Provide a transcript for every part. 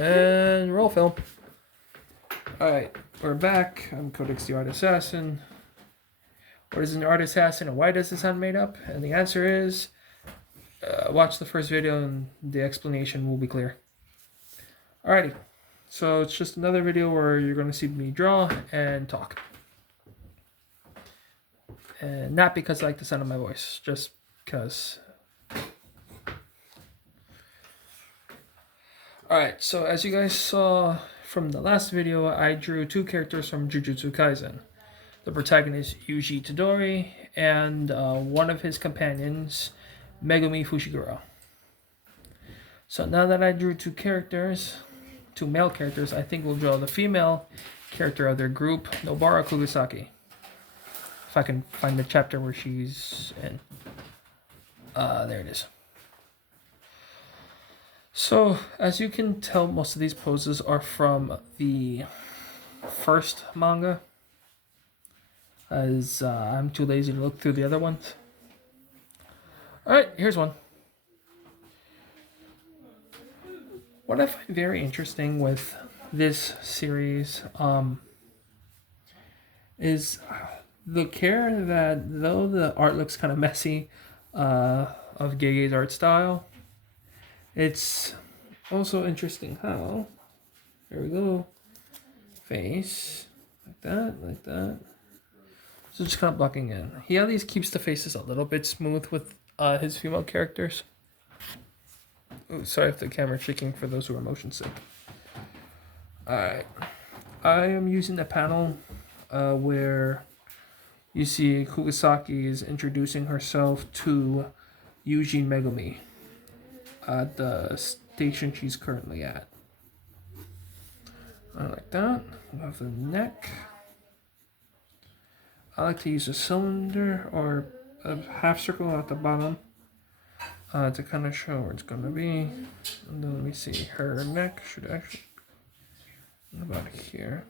And roll film. Alright, we're back. I'm Codex the Artisassin. What is an Artisassin and why does this sound made up? And the answer is, watch the first video and the explanation will be clear. Alrighty, so it's just another video where you're going to see me draw and talk. And not because I like the sound of my voice, just because. Alright, so as you guys saw from the last video, I drew two characters from Jujutsukaisen. The protagonist, Yuji Todori, and one of his companions, Megumi Fushiguro. So now that I drew two male characters, I think we'll draw the female character of their group, Nobara Kugisaki. If I can find the chapter where she's in. There it is. So, as you can tell, most of these poses are from the first manga, as I'm too lazy to look through the other ones. Alright, here's one. What I find very interesting with this series is the care that, though the art looks kind of messy, of Gege's art style, it's also interesting how, there we go, face, like that. So just kind of blocking in. He at least keeps the faces a little bit smooth with his female characters. Ooh, sorry if the camera's shaking for those who are motion sick. Alright, I am using the panel where you see Kugisaki is introducing herself to Yuji Megumi at the station she's currently at. I like that. We have the neck. I like to use a cylinder or a half circle at the bottom to kind of show where it's going to be. And then let me see. Her neck should actually be about here.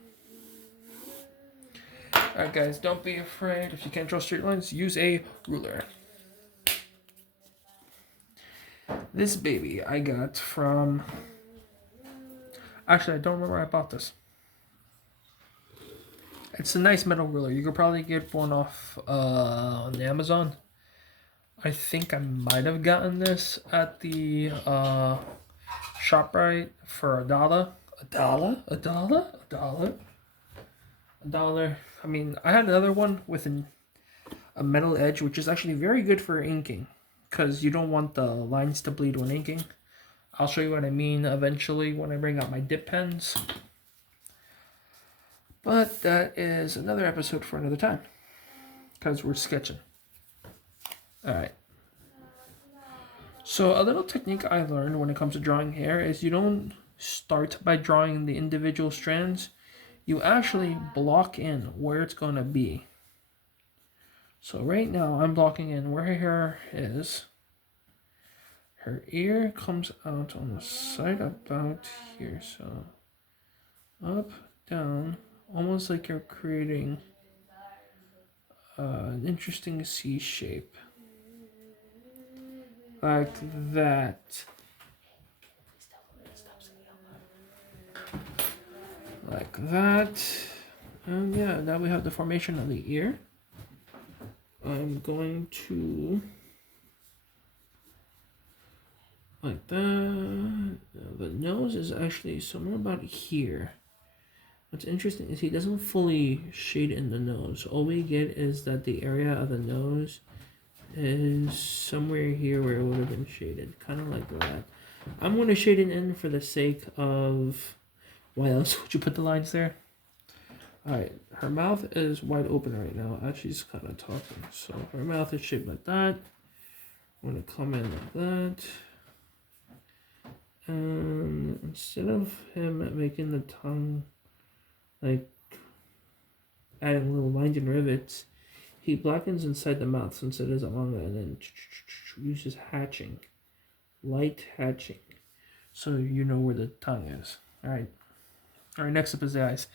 Alright guys, don't be afraid. If you can't draw straight lines, use a ruler. This baby I got from... Actually, I don't remember where I bought this. It's a nice metal ruler. You could probably get one off on Amazon. I think I might have gotten this at the ShopRite for $1. $1? I mean, I had another one with a metal edge, which is actually very good for inking, because you don't want the lines to bleed when inking. I'll show you what I mean eventually when I bring out my dip pens. But that is another episode for another time, because we're sketching. Alright. So a little technique I learned when it comes to drawing hair is you don't start by drawing the individual strands. You actually block in where it's going to be. So right now I'm blocking in where her hair is. Her ear comes out on the side about here. So up, down, almost like you're creating an interesting C shape. Like that. Like that. And yeah, now we have the formation of the ear. I'm going to, like that. The nose is actually somewhere about here. What's interesting is he doesn't fully shade in the nose. All we get is that the area of the nose is somewhere here where it would have been shaded. Kind of like that. I'm going to shade it in for the sake of... Why else would you put the lines there? Alright, her mouth is wide open right now as she's kind of talking. So her mouth is shaped like that. I'm going to come in like that. And instead of him making the tongue, like adding little lines and rivets, he blackens inside the mouth since it is a manga, and then uses hatching. Light hatching. So you know where the tongue is. Alright. Alright, next up is the eyes.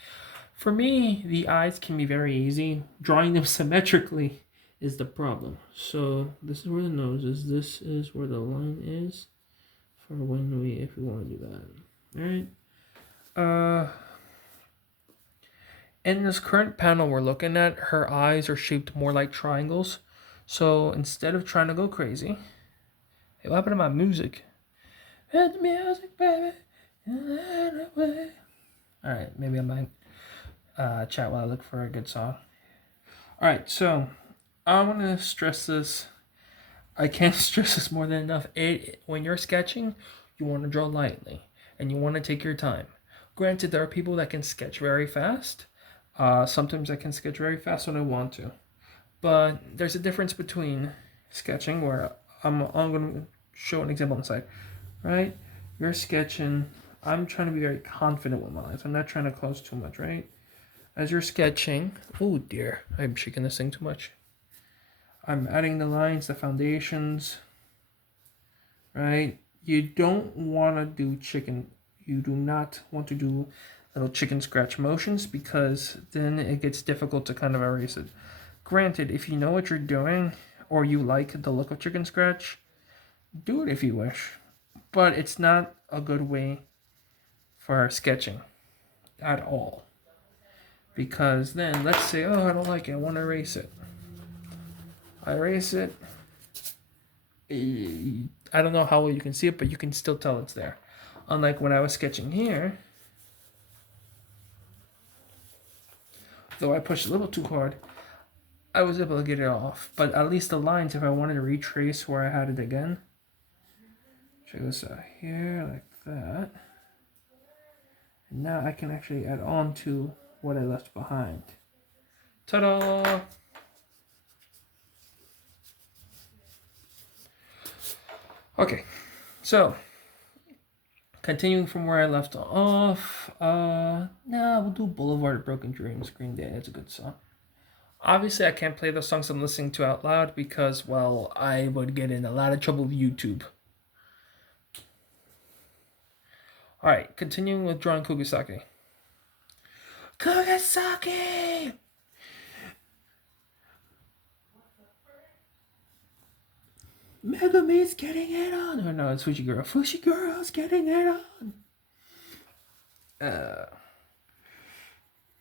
For me, the eyes can be very easy. Drawing them symmetrically is the problem. So this is where the nose is. This is where the line is for when if we want to do that. Alright. Uh, in this current panel we're looking at, her eyes are shaped more like triangles. So instead of trying to go crazy, hey, what happened to my music? It's music, baby. Alright, maybe I might chat while I look for a good song. Alright, so I want to stress this. I can't stress this more than enough. When you're sketching, you want to draw lightly and you want to take your time. Granted, there are people that can sketch very fast. Sometimes I can sketch very fast when I want to. But there's a difference between sketching, where I'm going to show an example on the side, right? You're sketching. I'm trying to be very confident with my lines. I'm not trying to cause too much, right? As you're sketching, oh dear, I'm shaking this thing too much. I'm adding the lines, the foundations, right? You don't want to do you do not want to do little chicken scratch motions, because then it gets difficult to kind of erase it. Granted, if you know what you're doing or you like the look of chicken scratch, do it if you wish. But it's not a good way for sketching at all. Because then, let's say, oh, I don't like it, I want to erase it. I erase it. I don't know how well you can see it, but you can still tell it's there. Unlike when I was sketching here, though I pushed a little too hard, I was able to get it off. But at least the lines, if I wanted to retrace where I had it again, check this out here, like that. And now I can actually add on to what I left behind. Ta-da! Okay, so continuing from where I left off, we'll do Boulevard of Broken Dreams, Green Day. That's a good song. Obviously, I can't play the songs I'm listening to out loud because, well, I would get in a lot of trouble with YouTube. Alright, continuing with drawing Kugisake. Kugisake! Megumi's getting it on. Oh no, it's Fushiguro. Fushiguro's getting it on.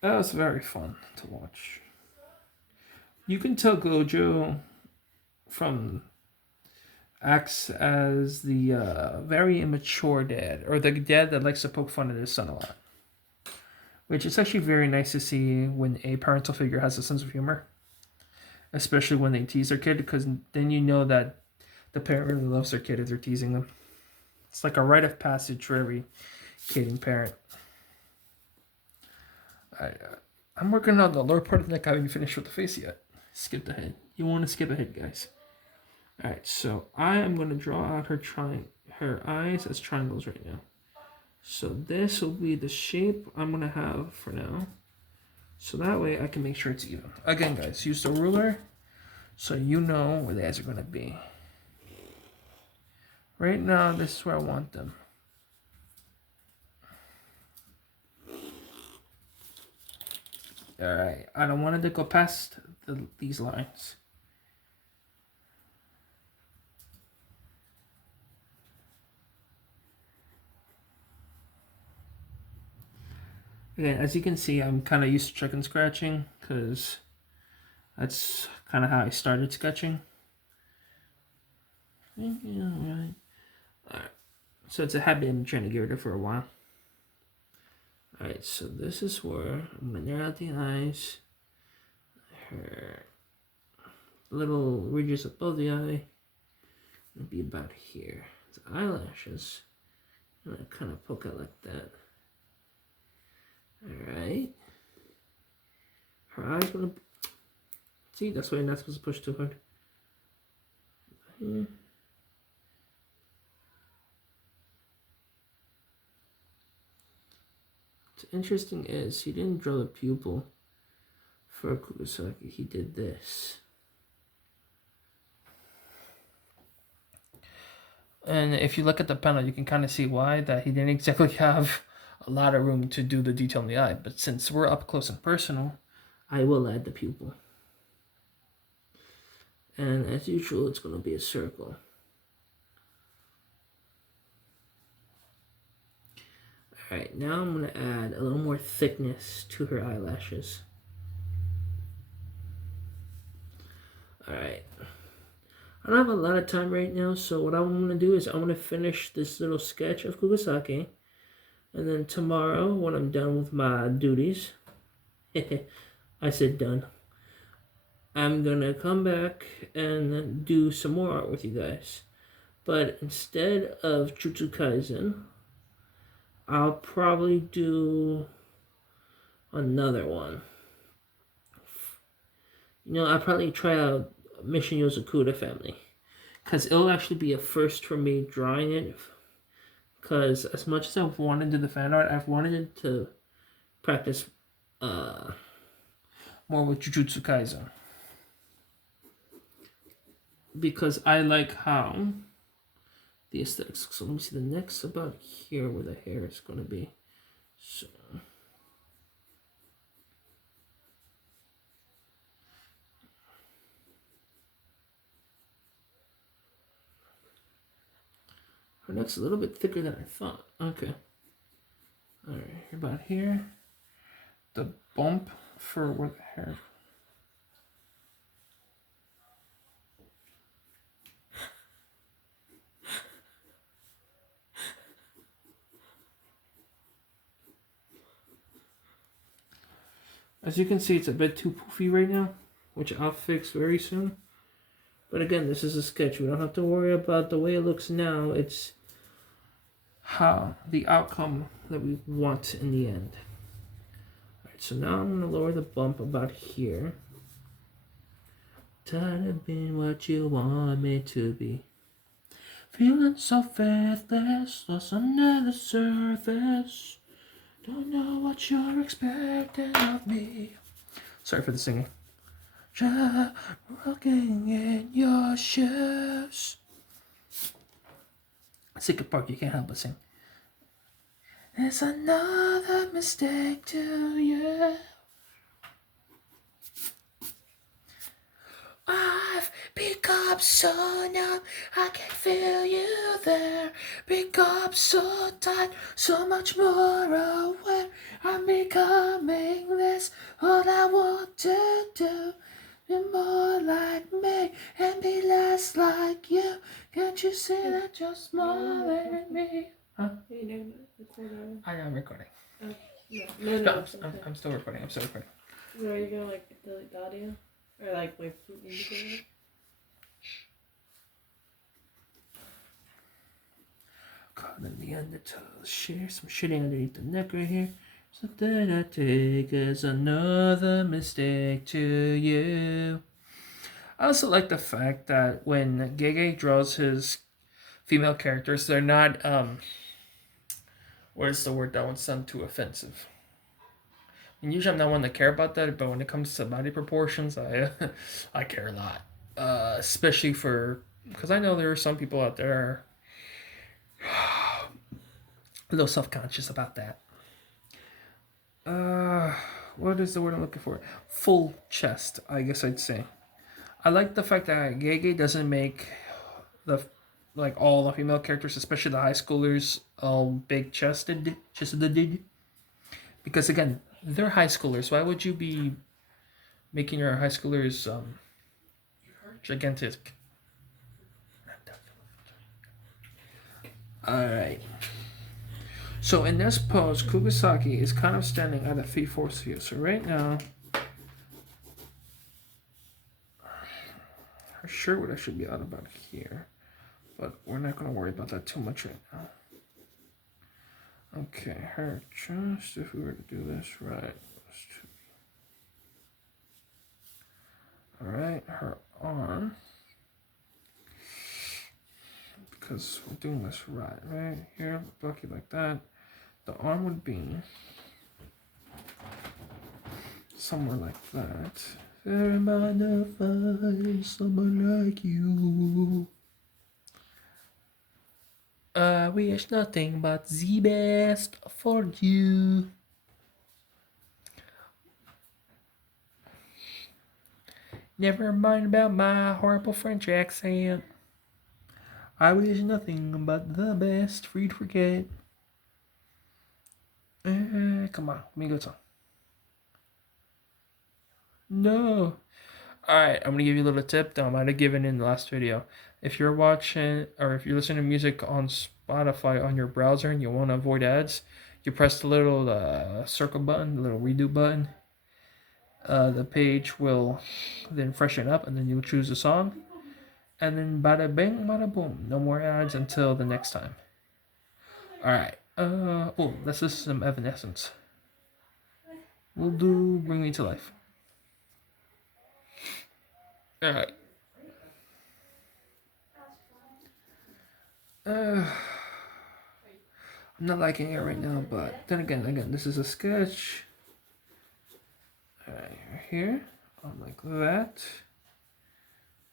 That was very fun to watch. You can tell Gojo acts as the very immature dad, or the dad that likes to poke fun at his son a lot. Which is actually very nice to see when a parental figure has a sense of humor. Especially when they tease their kid, because then you know that the parent really loves their kid if they're teasing them. It's like a rite of passage for every kid and parent. I'm working on the lower part of the neck. I haven't finished with the face yet. Skip the head. You want to skip ahead, guys. Alright, so I am going to draw out her eyes as triangles right now. So this will be the shape I'm going to have for now. So that way I can make sure it's even. Again, guys, use the ruler so you know where the eyes are going to be. Right now, this is where I want them. Alright, I don't want it to go past these lines. Again, as you can see, I'm kind of used to chicken scratching because that's kind of how I started sketching. Yeah, alright. So it's a habit I'm trying to get rid of for a while. Alright, so this is where I'm going to narrow out the eyes. Her little ridges above the eye. It'll be about here. The eyelashes. I'm going to kind of poke out like that. Alright. Her eyes going to... See, that's why you're not supposed to push too hard. Here. What's interesting is he didn't draw the pupil for Kugisake. He did this. And if you look at the panel, you can kind of see why, that he didn't exactly have a lot of room to do the detail in the eye. But since we're up close and personal, I will add the pupil. And as usual, it's going to be a circle. Alright, now I'm going to add a little more thickness to her eyelashes. Alright. I don't have a lot of time right now, so what I'm going to do is I'm going to finish this little sketch of Kugisake. And then tomorrow, when I'm done with my duties, I said done, I'm going to come back and do some more art with you guys. But instead of jujutsukaisen, I'll probably do another one. I'll probably try out Mission Yosukuda family. Because it'll actually be a first for me drawing it. Because as much as I've wanted to do the fan art, I've wanted to practice more with Jujutsu Kaisen. Because I like how the aesthetics. So let me see the next about here where the hair is going to be. So her neck's a little bit thicker than I thought. Okay. Alright, about here. The bump for where the hair. As you can see, it's a bit too poofy right now, which I'll fix very soon. But again, this is a sketch. We don't have to worry about the way it looks now. It's how the outcome that we want in the end. Alright, so now I'm going to lower the bump about here. Tired of being what you want me to be. Feeling so faithless, lost under the surface. Don't know what you're expecting of me. Sorry for the singing. Just rocking in your shoes. Sick of Park, you can't help but sing. It's another mistake to you. I've become so numb, I can feel you there. Become so tight, so much more aware. I'm becoming this, all I want to do. Be more like me and be less like you. Can't you see that you're smaller than me? Huh? Are you doing recording? I am recording. Oh, no. I'm still recording. So are you gonna delete the audio? Or wait for music? Caught in the undertow, share some shitting underneath the neck right here. Something I take as another mistake to you. I also like the fact that when Gege draws his female characters, they're not what is the word that would sound too offensive. And usually I'm not one to care about that, but when it comes to body proportions, I care a lot. Especially because I know there are some people out there a little self-conscious about that. What is the word I'm looking for? Full chest, I guess I'd say. I like the fact that Gege doesn't make all the female characters, especially the high schoolers, all big chested. Because again, they're high schoolers. Why would you be making your high schoolers gigantic? Alright. So in this pose, Kugisake is kind of standing at a 3/4 here. So right now, her shirt would actually be out about here. But we're not going to worry about that too much right now. Okay, her chest, if we were to do this right. Alright, her arm. Because we're doing this right here, lucky like that. The arm would be somewhere like that. There might not find someone like you. I wish nothing but the best for you. Never mind about my horrible French accent. I wish nothing but the best for you to forget. come on, Migoto. No. Alright, I'm gonna give you a little tip that I might have given in the last video. If you're watching or if you're listening to music on Spotify on your browser and you want to avoid ads, you press the little circle button, the little redo button. The page will then freshen up and then you'll choose a song. And then bada bing, bada boom. No more ads until the next time. Alright. Let's listen to some Evanescence. We'll do Bring Me to Life. Alright. I'm not liking it right now, but then again, this is a sketch. Alright, here. Like that.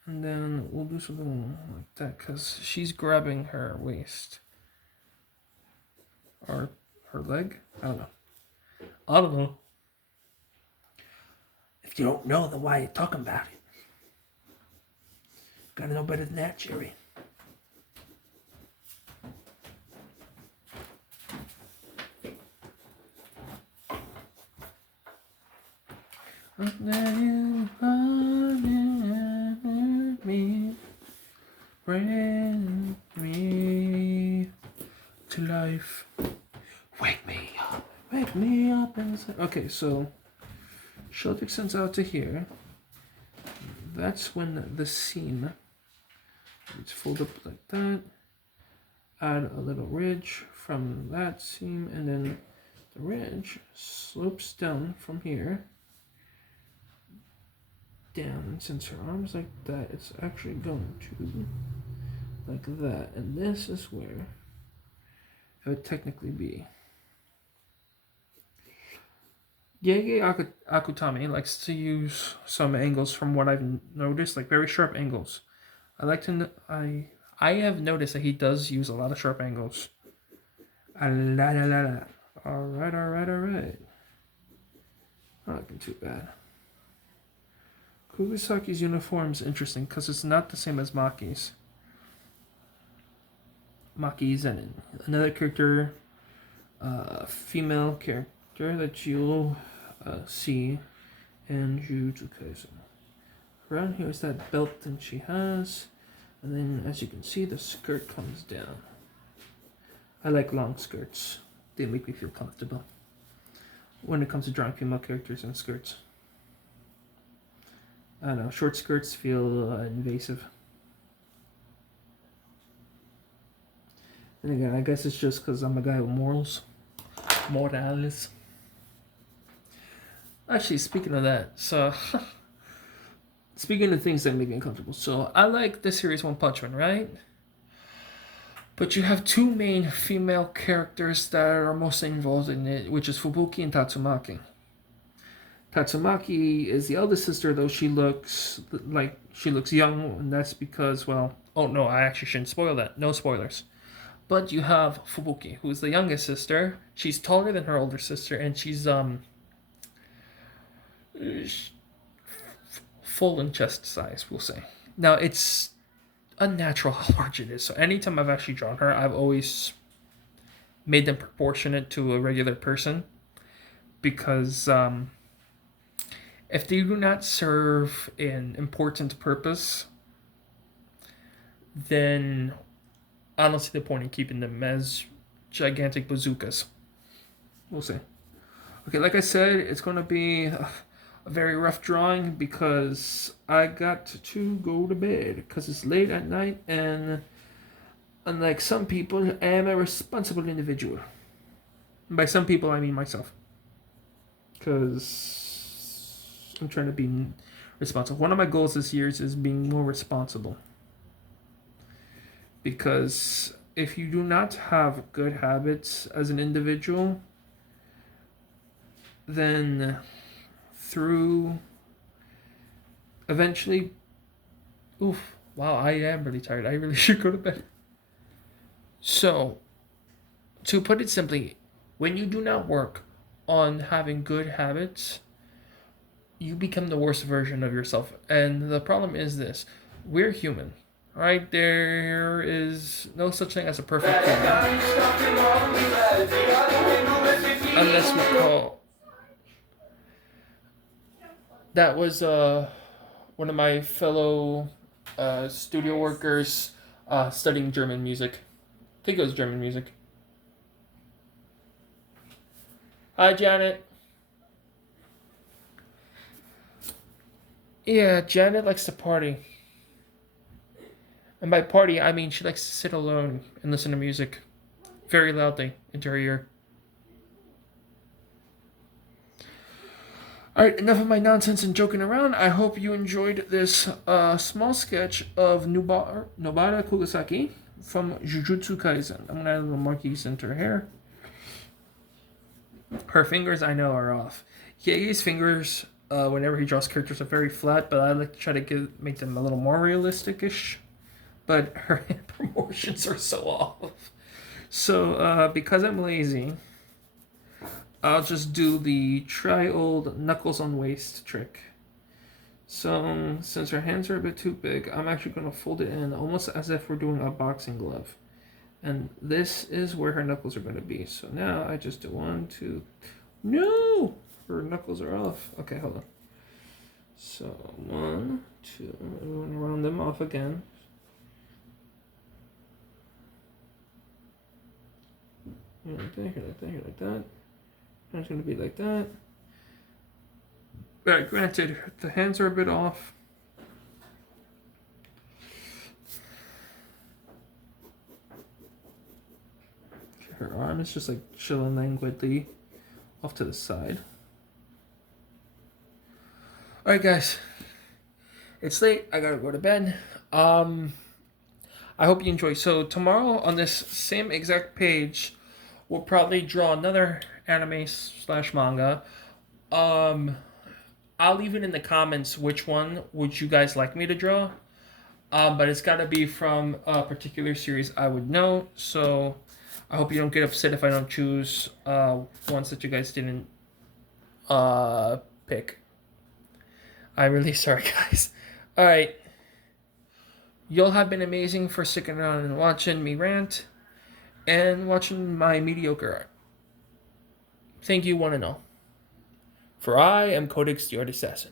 And then we'll do something like that, because she's grabbing her waist. Or her leg? I don't know. If you don't know, then why are you talking about it? Gotta know better than that, Jerry. Then you me, bring me to life. Wake me up inside. Okay, so shoulder extends out to here. That's when the seam. Let's fold up like that. Add a little ridge from that seam, and then the ridge slopes down from here. Down, since her arm's like that, it's actually going to like that, and this is where it would technically be. Gege Akutami likes to use some angles from what I've noticed, like very sharp angles. I have noticed that he does use a lot of sharp angles. Alright. Not looking too bad. Kugisaki's uniform is interesting because it's not the same as Maki's. Maki Zenin. Another character, female character that you'll see in Jujutsukaisen. Around here is that belt that she has. And then, as you can see, the skirt comes down. I like long skirts. They make me feel comfortable when it comes to drawing female characters in skirts. I don't know, short skirts feel invasive. And again, I guess it's just because I'm a guy with morals. Morales. Actually, speaking of that, so... speaking of things that make me uncomfortable, so I like the series One Punch Man, right? But you have two main female characters that are mostly involved in it, which is Fubuki and Tatsumaki. Tatsumaki is the eldest sister, though she looks young, and that's because, well... Oh, no, I actually shouldn't spoil that. No spoilers. But you have Fubuki, who is the youngest sister. She's taller than her older sister, and she's, full in chest size, we'll say. Now, it's unnatural how large it is. So anytime I've actually drawn her, I've always made them proportionate to a regular person. Because, if they do not serve an important purpose, then I don't see the point in keeping them as gigantic bazookas. We'll see. Okay, like I said, it's going to be a very rough drawing because I got to go to bed because it's late at night, and unlike some people, I am a responsible individual. And by some people, I mean myself. Because I'm trying to be responsible. One of my goals this year is being more responsible. Because if you do not have good habits as an individual, then eventually, wow, I am really tired. I really should go to bed. So, to put it simply, when you do not work on having good habits, you become the worst version of yourself. And the problem is this: we're human, right? There is no such thing as a perfect human, unless we call That was one of my fellow studio workers studying German music. I think it was German music. Hi, Janet. Yeah, Janet likes to party. And by party, I mean she likes to sit alone and listen to music very loudly into her ear. Alright, enough of my nonsense and joking around. I hope you enjoyed this small sketch of Nobara Kurosaki from Jujutsukaisen. I'm going to add a little marquise into her hair. Her fingers, I know, are off. Yege's fingers, whenever he draws characters, are very flat, but I like to try to make them a little more realistic-ish. But her hand proportions are so off. So, because I'm lazy, I'll just do the try old knuckles on waist trick. So, since her hands are a bit too big, I'm actually going to fold it in almost as if we're doing a boxing glove. And this is where her knuckles are going to be. So now I just do 1, 2. No! Her knuckles are off. Okay, hold on. So 1, 2. I'm going to round them off again. Here like that, here like that, here like that. And it's going to be like that. But granted, the hands are a bit off. Her arm is just like chilling languidly off to the side. Alright guys, it's late, I gotta go to bed. I hope you enjoy. So tomorrow on this same exact page, we'll probably draw another anime / manga. I'll leave it in the comments which one would you guys like me to draw. But it's gotta be from a particular series I would know, so I hope you don't get upset if I don't choose ones that you guys didn't pick. I'm really sorry, guys. Alright. Y'all have been amazing for sticking around and watching me rant and watching my mediocre art. Thank you, one and all. For I am Codex the Artisassin.